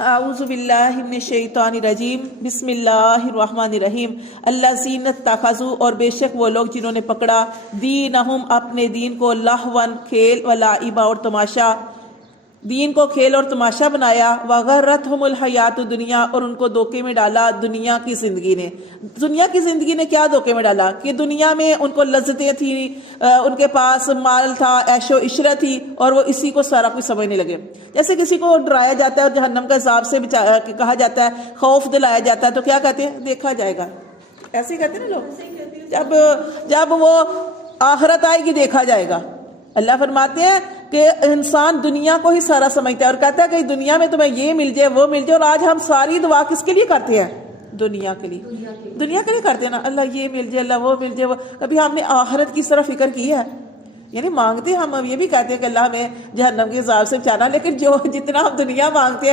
اعوذ باللہ من الشیطان الرجیم بسم اللہ الرحمن الرحیم الذین اتخذوا اور بے شک وہ لوگ جنہوں نے پکڑا دینہم اپنے دین کو لہون کھیل و لعبا اور تماشا، دین کو کھیل اور تماشا بنایا، وغرتہم الحیات الدنیا اور ان کو دھوکے میں ڈالا دنیا کی زندگی نے۔ دنیا کی زندگی نے کیا دھوکے میں ڈالا کہ دنیا میں ان کو لذتیں تھیں، ان کے پاس مال تھا، عیش و عشرت تھی، اور وہ اسی کو سارا کچھ سمجھنے لگے۔ جیسے کسی کو ڈرایا جاتا ہے اور جہنم کے عذاب سے کہا جاتا ہے، خوف دلایا جاتا ہے، تو کیا کہتے ہیں؟ دیکھا جائے گا۔ ایسے ہی کہتے ہیں نا لوگ، جب وہ آخرت آئے گی دیکھا جائے گا۔ اللہ فرماتے ہیں کہ انسان دنیا کو ہی سارا سمجھتا ہے اور کہتا ہے کہ دنیا میں تمہیں یہ مل جائے وہ مل جائے، اور آج ہم ساری دعا کس کے لیے کرتے ہیں؟ دنیا کے لیے، دنیا کے لیے کرتے ہیں نا، اللہ یہ مل جائے، اللہ وہ مل جائے۔ کبھی ہم نے آخرت کی طرف فکر کی ہے؟ یعنی مانگتے ہم یہ بھی کہتے ہیں کہ اللہ ہمیں جہنم کے عذاب سے بچانا، لیکن جو جتنا ہم دنیا مانگتے ہیں